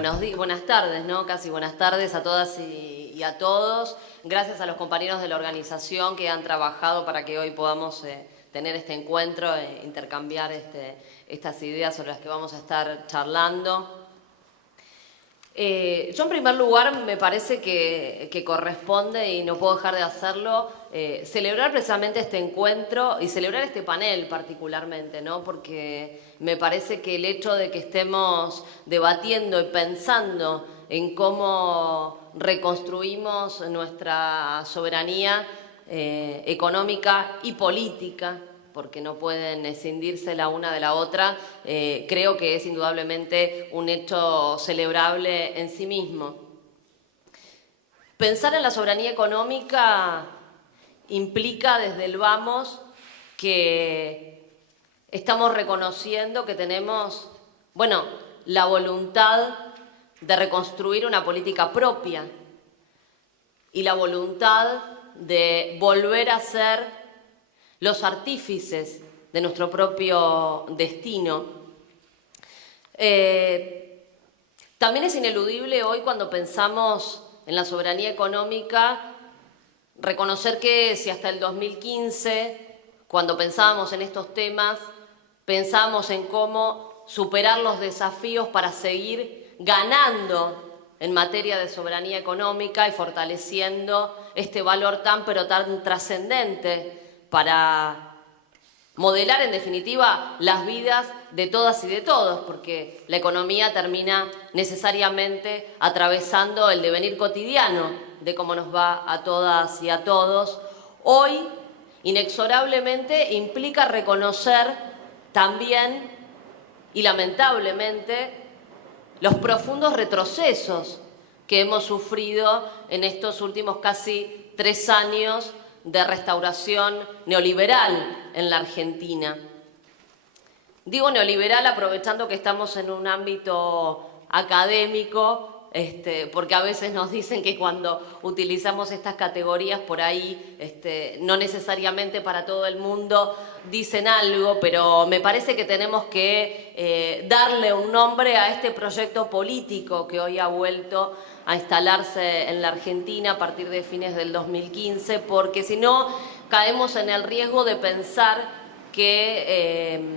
Buenas tardes, ¿no? Casi buenas tardes a todas y a todos. Gracias a los compañeros de la organización que han trabajado para que hoy podamos tener este encuentro e intercambiar estas ideas sobre las que vamos a estar charlando. Yo en primer lugar me parece que corresponde, y no puedo dejar de hacerlo, celebrar precisamente este encuentro y celebrar este panel particularmente, ¿no? Porque me parece que el hecho de que estemos debatiendo y pensando en cómo reconstruimos nuestra soberanía económica y política, porque no pueden escindirse la una de la otra, creo que es indudablemente un hecho celebrable en sí mismo. Pensar en la soberanía económica implica desde el vamos que estamos reconociendo que tenemos, la voluntad de reconstruir una política propia y la voluntad de volver a ser los artífices de nuestro propio destino. También es ineludible hoy, cuando pensamos en la soberanía económica, reconocer que si hasta el 2015, cuando pensábamos en estos temas, pensábamos en cómo superar los desafíos para seguir ganando en materia de soberanía económica y fortaleciendo este valor tan trascendente para modelar en definitiva las vidas de todas y de todos, porque la economía termina necesariamente atravesando el devenir cotidiano de cómo nos va a todas y a todos. Hoy, inexorablemente, implica reconocer también, y lamentablemente, los profundos retrocesos que hemos sufrido en estos últimos casi 3 años de restauración neoliberal en la Argentina. Digo neoliberal aprovechando que estamos en un ámbito académico, porque a veces nos dicen que cuando utilizamos estas categorías por ahí, no necesariamente para todo el mundo dicen algo, pero me parece que tenemos que darle un nombre a este proyecto político que hoy ha vuelto a instalarse en la Argentina a partir de fines del 2015, porque si no caemos en el riesgo de pensar que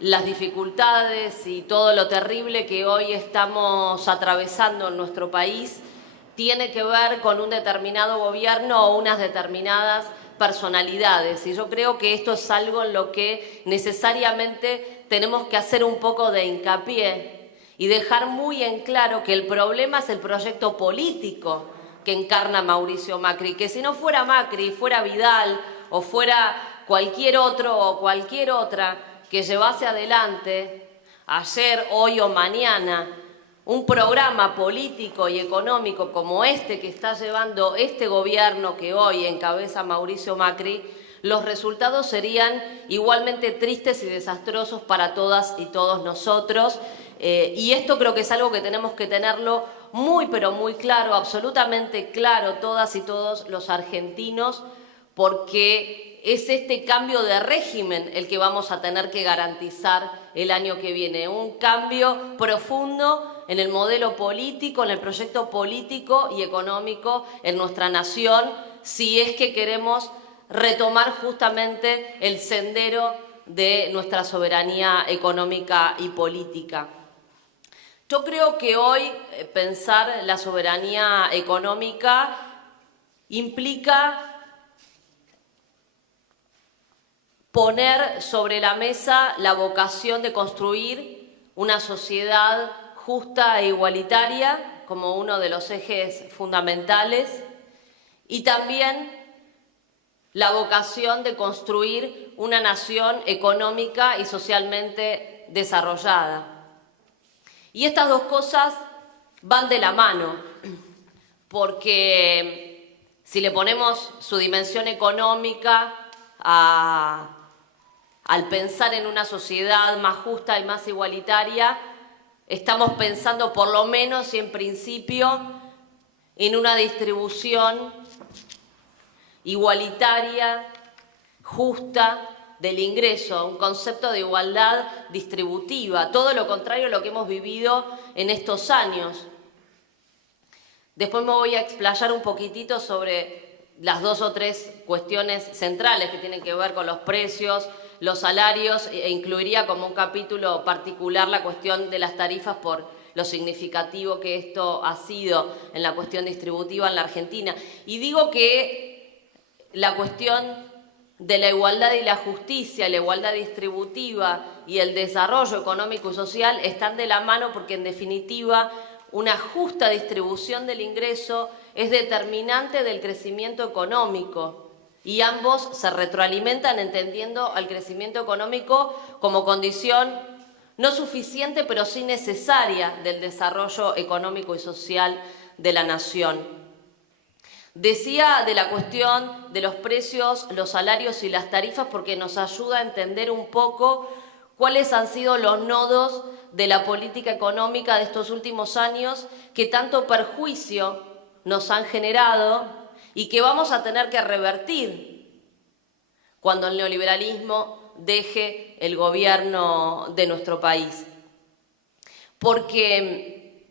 las dificultades y todo lo terrible que hoy estamos atravesando en nuestro país tiene que ver con un determinado gobierno o unas determinadas personalidades. Y yo creo que esto es algo en lo que necesariamente tenemos que hacer un poco de hincapié y dejar muy en claro que el problema es el proyecto político que encarna Mauricio Macri, que si no fuera Macri, fuera Vidal o fuera cualquier otro o cualquier otra que llevase adelante ayer, hoy o mañana un programa político y económico como este que está llevando este gobierno que hoy encabeza Mauricio Macri, los resultados serían igualmente tristes y desastrosos para todas y todos nosotros. Y esto creo que es algo que tenemos que tenerlo muy pero muy claro, absolutamente claro, todas y todos los argentinos, porque es este cambio de régimen el que vamos a tener que garantizar el año que viene. Un cambio profundo en el modelo político, en el proyecto político y económico en nuestra nación, si es que queremos retomar justamente el sendero de nuestra soberanía económica y política. Yo creo que hoy pensar la soberanía económica implica poner sobre la mesa la vocación de construir una sociedad justa e igualitaria como uno de los ejes fundamentales, y también la vocación de construir una nación económica y socialmente desarrollada. Y estas dos cosas van de la mano, porque si le ponemos su dimensión económica al pensar en una sociedad más justa y más igualitaria, estamos pensando por lo menos y en principio en una distribución igualitaria, justa del ingreso, un concepto de igualdad distributiva, todo lo contrario a lo que hemos vivido en estos años. Después me voy a explayar un poquitito sobre las 2 o 3 cuestiones centrales que tienen que ver con los precios, los salarios, e incluiría como un capítulo particular la cuestión de las tarifas por lo significativo que esto ha sido en la cuestión distributiva en la Argentina. Y digo que la cuestión de la igualdad y la justicia, la igualdad distributiva y el desarrollo económico y social están de la mano porque, en definitiva, una justa distribución del ingreso es determinante del crecimiento económico y ambos se retroalimentan entendiendo al crecimiento económico como condición no suficiente pero sí necesaria del desarrollo económico y social de la nación. Decía de la cuestión de los precios, los salarios y las tarifas porque nos ayuda a entender un poco cuáles han sido los nodos de la política económica de estos últimos años que tanto perjuicio nos han generado y que vamos a tener que revertir cuando el neoliberalismo deje el gobierno de nuestro país. Porque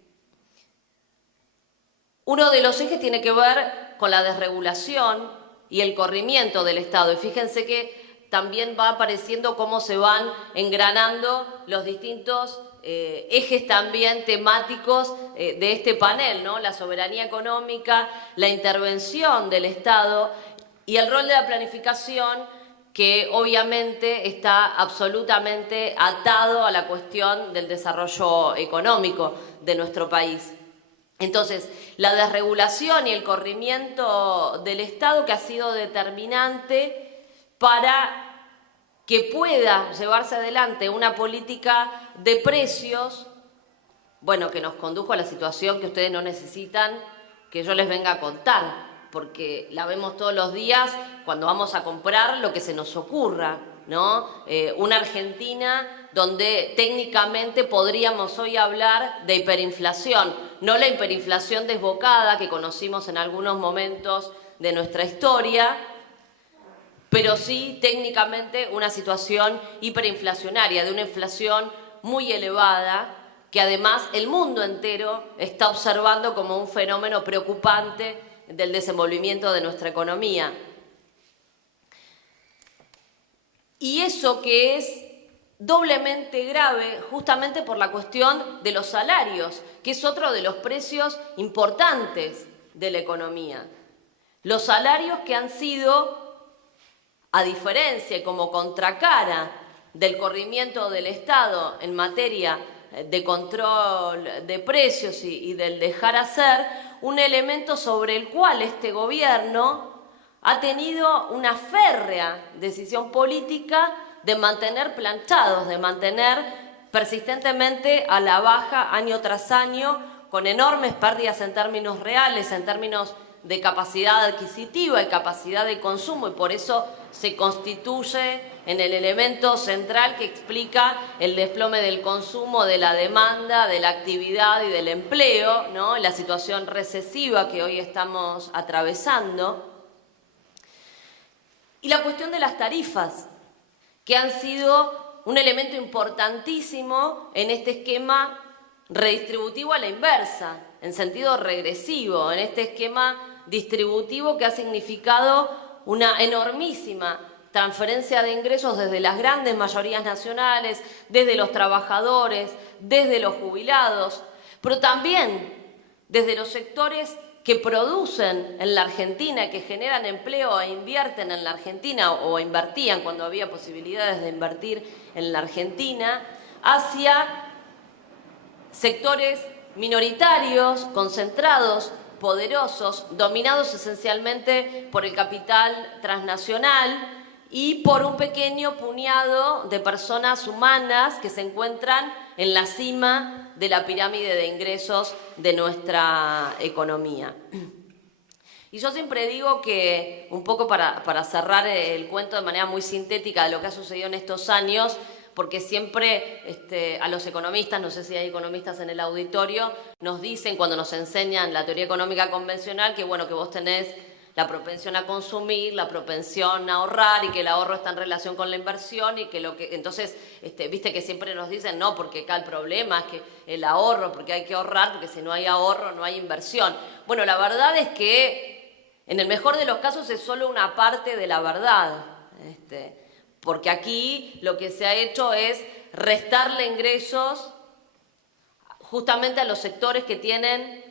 uno de los ejes tiene que ver con la desregulación y el corrimiento del Estado. Y fíjense que también va apareciendo cómo se van engranando los distintos ejes también temáticos de este panel, ¿no? La soberanía económica, la intervención del Estado y el rol de la planificación, que obviamente está absolutamente atado a la cuestión del desarrollo económico de nuestro país. Entonces, la desregulación y el corrimiento del Estado que ha sido determinante para que pueda llevarse adelante una política de precios, bueno, que nos condujo a la situación que ustedes no necesitan que yo les venga a contar, porque la vemos todos los días cuando vamos a comprar lo que se nos ocurra, ¿no? Una Argentina donde técnicamente podríamos hoy hablar de hiperinflación, no la hiperinflación desbocada que conocimos en algunos momentos de nuestra historia, pero sí técnicamente una situación hiperinflacionaria, de una inflación muy elevada, que además el mundo entero está observando como un fenómeno preocupante del desenvolvimiento de nuestra economía. Y eso que es doblemente grave justamente por la cuestión de los salarios, que es otro de los precios importantes de la economía. Los salarios que han sido, a diferencia y como contracara del corrimiento del Estado en materia de control de precios y del dejar hacer, un elemento sobre el cual este gobierno ha tenido una férrea decisión política de mantener planchados, de mantener persistentemente a la baja año tras año, con enormes pérdidas en términos reales, en términos de capacidad adquisitiva y capacidad de consumo, y por eso se constituye en el elemento central que explica el desplome del consumo, de la demanda, de la actividad y del empleo, ¿no? La situación recesiva que hoy estamos atravesando. Y la cuestión de las tarifas, que han sido un elemento importantísimo en este esquema redistributivo a la inversa, en sentido regresivo, en este esquema distributivo que ha significado una enormísima transferencia de ingresos desde las grandes mayorías nacionales, desde los trabajadores, desde los jubilados, pero también desde los sectores que producen en la Argentina, que generan empleo e invierten en la Argentina o invertían cuando había posibilidades de invertir en la Argentina, hacia sectores minoritarios, concentrados, poderosos, dominados esencialmente por el capital transnacional y por un pequeño puñado de personas humanas que se encuentran en la cima de la pirámide de ingresos de nuestra economía. Y yo siempre digo que, un poco para cerrar el cuento de manera muy sintética de lo que ha sucedido en estos años, porque siempre a los economistas, no sé si hay economistas en el auditorio, nos dicen cuando nos enseñan la teoría económica convencional que, bueno, que vos tenés la propensión a consumir, la propensión a ahorrar, y que el ahorro está en relación con la inversión, y que entonces, viste que siempre nos dicen, no, porque acá el problema es que el ahorro, porque hay que ahorrar, porque si no hay ahorro no hay inversión. Bueno, la verdad es que en el mejor de los casos es solo una parte de la verdad, porque aquí lo que se ha hecho es restarle ingresos justamente a los sectores que tienen,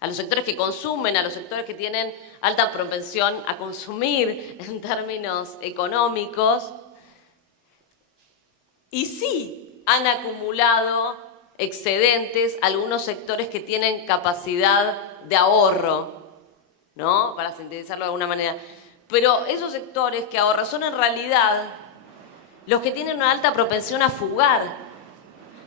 a los sectores que consumen, a los sectores que tienen alta propensión a consumir en términos económicos, y sí han acumulado excedentes algunos sectores que tienen capacidad de ahorro, ¿no? Para sintetizarlo de alguna manera. Pero esos sectores que ahorran son en realidad los que tienen una alta propensión a fugar,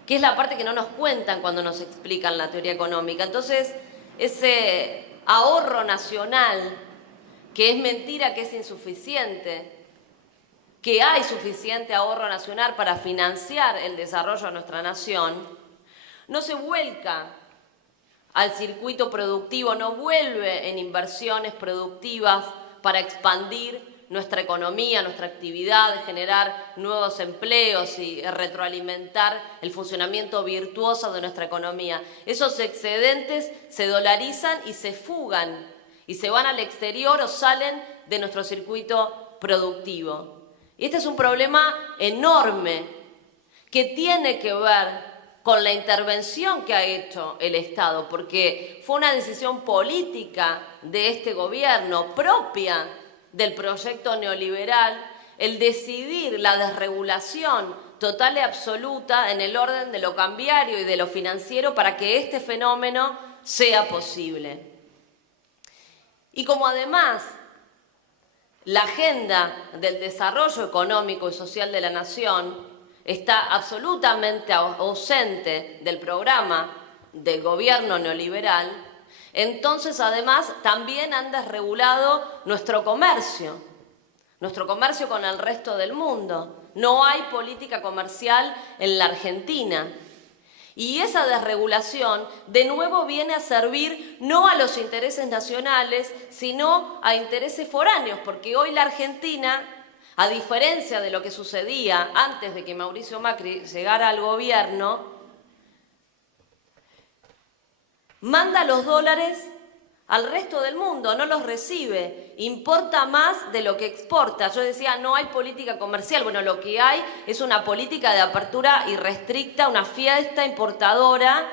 que es la parte que no nos cuentan cuando nos explican la teoría económica. Entonces, ese ahorro nacional, que es mentira, que es insuficiente, que hay suficiente ahorro nacional para financiar el desarrollo de nuestra nación, no se vuelca al circuito productivo, no vuelve en inversiones productivas para expandir nuestra economía, nuestra actividad, generar nuevos empleos y retroalimentar el funcionamiento virtuoso de nuestra economía. Esos excedentes se dolarizan y se fugan y se van al exterior o salen de nuestro circuito productivo. Y este es un problema enorme que tiene que ver con la intervención que ha hecho el Estado, porque fue una decisión política de este gobierno propia del proyecto neoliberal el decidir la desregulación total y absoluta en el orden de lo cambiario y de lo financiero para que este fenómeno sea posible. Y como además la agenda del desarrollo económico y social de la nación está absolutamente ausente del programa del gobierno neoliberal, entonces además también han desregulado nuestro comercio con el resto del mundo. No hay política comercial en la Argentina. Y esa desregulación de nuevo viene a servir no a los intereses nacionales, sino a intereses foráneos, porque hoy la Argentina, a diferencia de lo que sucedía antes de que Mauricio Macri llegara al gobierno, manda los dólares al resto del mundo, no los recibe, importa más de lo que exporta. Yo decía, no hay política comercial. Bueno, lo que hay es una política de apertura irrestricta, una fiesta importadora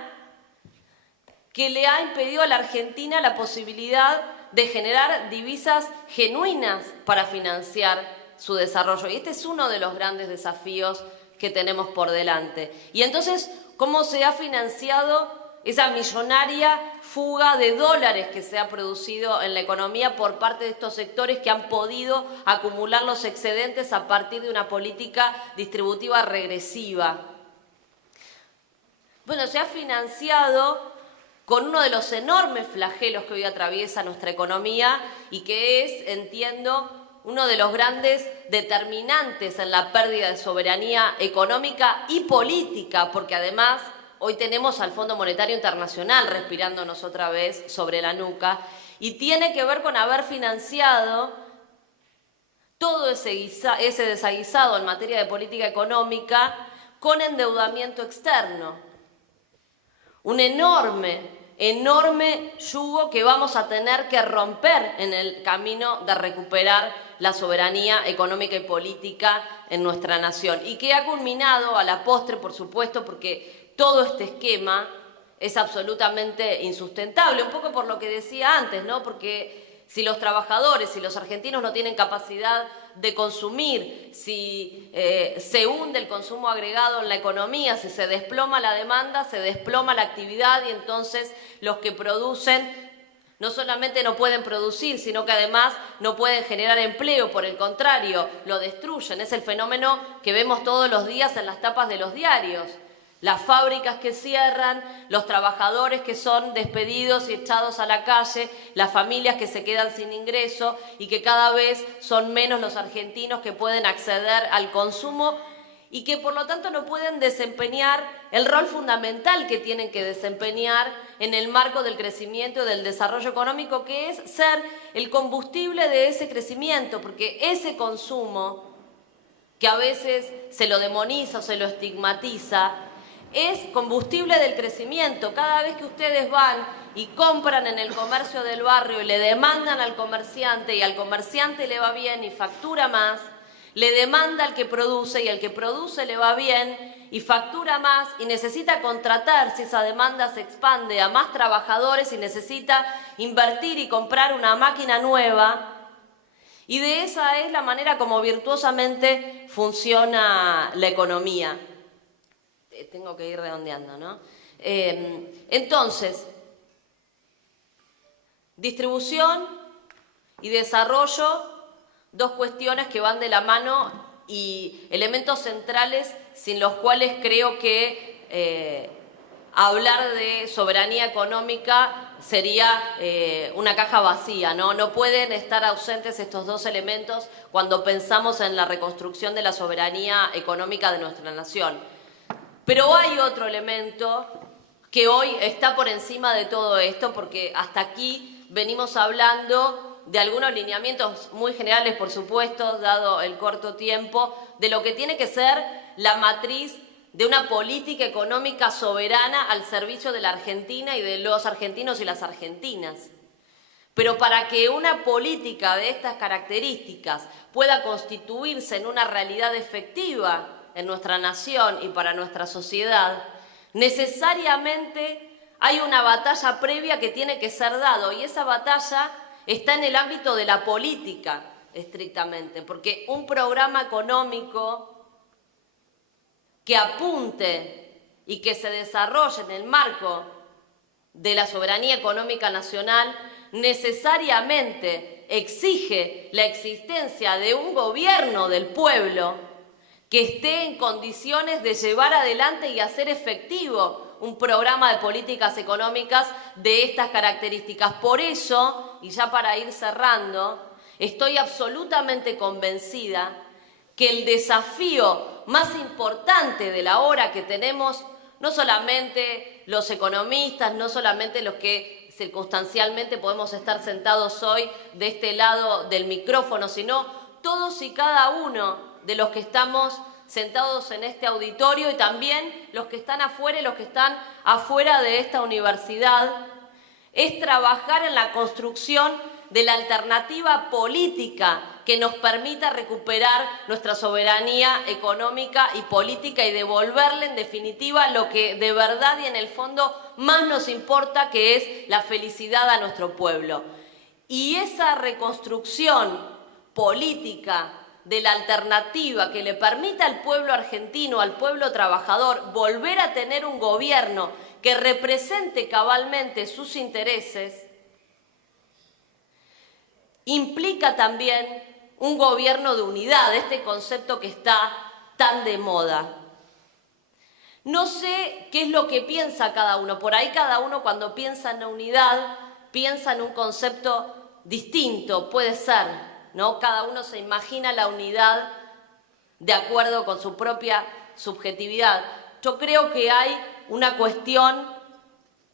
que le ha impedido a la Argentina la posibilidad de generar divisas genuinas para financiar su desarrollo. Y este es uno de los grandes desafíos que tenemos por delante. Y entonces, ¿cómo se ha financiado esa millonaria fuga de dólares que se ha producido en la economía por parte de estos sectores que han podido acumular los excedentes a partir de una política distributiva regresiva? Bueno, se ha financiado con uno de los enormes flagelos que hoy atraviesa nuestra economía y que es, entiendo, uno de los grandes determinantes en la pérdida de soberanía económica y política, porque además hoy tenemos al Fondo Monetario Internacional respirándonos otra vez sobre la nuca, y tiene que ver con haber financiado todo ese desaguisado en materia de política económica con endeudamiento externo. Un enorme yugo que vamos a tener que romper en el camino de recuperar la soberanía económica y política en nuestra nación, y que ha culminado a la postre, por supuesto, porque todo este esquema es absolutamente insustentable, un poco por lo que decía antes, ¿no? Porque si los trabajadores, si los argentinos no tienen capacidad de consumir, si se hunde el consumo agregado en la economía, si se desploma la demanda, se desploma la actividad, y entonces los que producen no solamente no pueden producir, sino que además no pueden generar empleo, por el contrario, lo destruyen. Es el fenómeno que vemos todos los días en las tapas de los diarios. Las fábricas que cierran, los trabajadores que son despedidos y echados a la calle, las familias que se quedan sin ingreso, y que cada vez son menos los argentinos que pueden acceder al consumo, y que por lo tanto no pueden desempeñar el rol fundamental que tienen que desempeñar en el marco del crecimiento y del desarrollo económico, que es ser el combustible de ese crecimiento, porque ese consumo, que a veces se lo demoniza o se lo estigmatiza, es combustible del crecimiento. Cada vez que ustedes van y compran en el comercio del barrio y le demandan al comerciante y al comerciante le va bien y factura más, le demanda al que produce y al que produce le va bien y factura más y necesita contratar, si esa demanda se expande, a más trabajadores y necesita invertir y comprar una máquina nueva. Y de esa es la manera como virtuosamente funciona la economía. Tengo que ir redondeando, ¿no? Entonces, distribución y desarrollo, dos cuestiones que van de la mano y elementos centrales sin los cuales creo que hablar de soberanía económica sería una caja vacía, ¿no? No pueden estar ausentes estos dos elementos cuando pensamos en la reconstrucción de la soberanía económica de nuestra nación. Pero hay otro elemento que hoy está por encima de todo esto, porque hasta aquí venimos hablando de algunos lineamientos muy generales, por supuesto, dado el corto tiempo, de lo que tiene que ser la matriz de una política económica soberana al servicio de la Argentina y de los argentinos y las argentinas. Pero para que una política de estas características pueda constituirse en una realidad efectiva en nuestra nación y para nuestra sociedad, necesariamente hay una batalla previa que tiene que ser dado, y esa batalla está en el ámbito de la política, estrictamente, porque un programa económico que apunte y que se desarrolle en el marco de la soberanía económica nacional necesariamente exige la existencia de un gobierno del pueblo que esté en condiciones de llevar adelante y hacer efectivo un programa de políticas económicas de estas características. Por eso, y ya para ir cerrando, estoy absolutamente convencida que el desafío más importante de la hora que tenemos, no solamente los economistas, no solamente los que circunstancialmente podemos estar sentados hoy de este lado del micrófono, sino todos y cada uno de los que estamos sentados en este auditorio y también los que están afuera y los que están afuera de esta universidad, es trabajar en la construcción de la alternativa política que nos permita recuperar nuestra soberanía económica y política y devolverle en definitiva lo que de verdad y en el fondo más nos importa, que es la felicidad a nuestro pueblo. Y esa reconstrucción política de la alternativa que le permita al pueblo argentino, al pueblo trabajador, volver a tener un gobierno que represente cabalmente sus intereses, implica también un gobierno de unidad, este concepto que está tan de moda. No sé qué es lo que piensa cada uno. Por ahí cada uno cuando piensa en la unidad, piensa en un concepto distinto, puede ser, ¿no? Cada uno se imagina la unidad de acuerdo con su propia subjetividad. Yo creo que hay una cuestión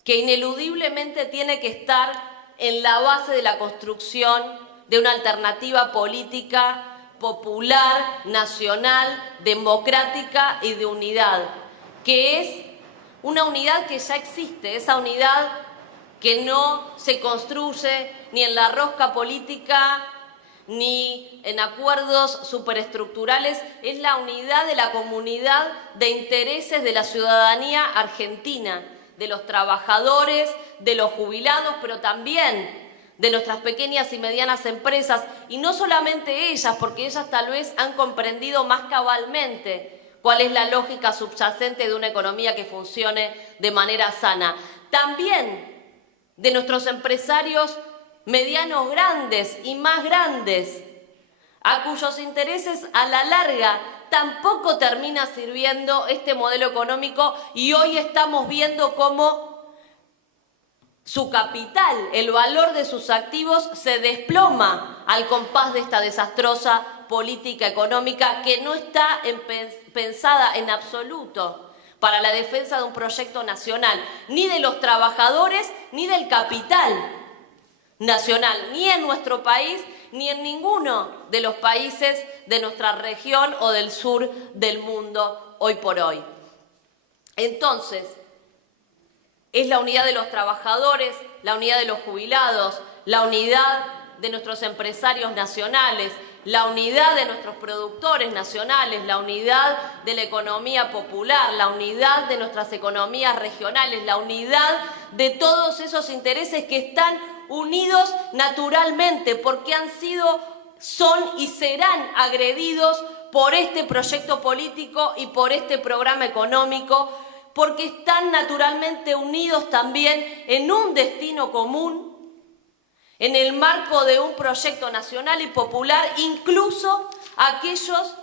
que ineludiblemente tiene que estar en la base de la construcción de una alternativa política popular, nacional, democrática y de unidad, que es una unidad que ya existe, esa unidad que no se construye ni en la rosca política ni en acuerdos superestructurales, es la unidad de la comunidad de intereses de la ciudadanía argentina, de los trabajadores, de los jubilados, pero también de nuestras pequeñas y medianas empresas, y no solamente ellas, porque ellas tal vez han comprendido más cabalmente cuál es la lógica subyacente de una economía que funcione de manera sana. También de nuestros empresarios medianos grandes y más grandes, a cuyos intereses a la larga tampoco termina sirviendo este modelo económico, y hoy estamos viendo cómo su capital, el valor de sus activos, se desploma al compás de esta desastrosa política económica que no está pensada en absoluto para la defensa de un proyecto nacional, ni de los trabajadores, ni del capital nacional, ni en nuestro país, ni en ninguno de los países de nuestra región o del sur del mundo hoy por hoy. Entonces, es la unidad de los trabajadores, la unidad de los jubilados, la unidad de nuestros empresarios nacionales, la unidad de nuestros productores nacionales, la unidad de la economía popular, la unidad de nuestras economías regionales, la unidad de todos esos intereses que están unidos naturalmente porque han sido, son y serán agredidos por este proyecto político y por este programa económico, porque están naturalmente unidos también en un destino común, en el marco de un proyecto nacional y popular, incluso aquellos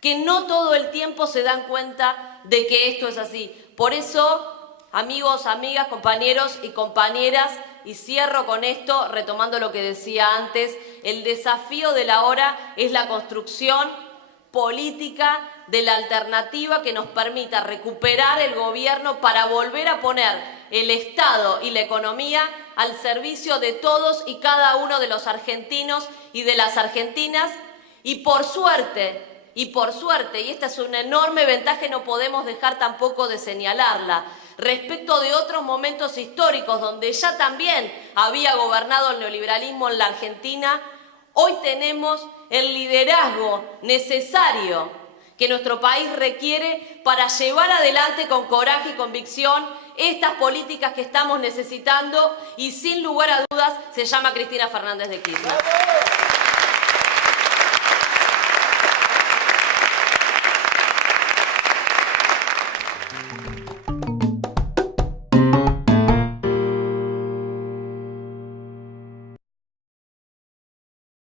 que no todo el tiempo se dan cuenta de que esto es así. Por eso, amigos, amigas, compañeros y compañeras, y cierro con esto, retomando lo que decía antes, el desafío de la hora es la construcción política de la alternativa que nos permita recuperar el gobierno para volver a poner el Estado y la economía al servicio de todos y cada uno de los argentinos y de las argentinas. Y por suerte, y esta es una enorme ventaja y no podemos dejar tampoco de señalarla, respecto de otros momentos históricos donde ya también había gobernado el neoliberalismo en la Argentina, hoy tenemos el liderazgo necesario que nuestro país requiere para llevar adelante con coraje y convicción estas políticas que estamos necesitando y sin lugar a dudas se llama Cristina Fernández de Kirchner.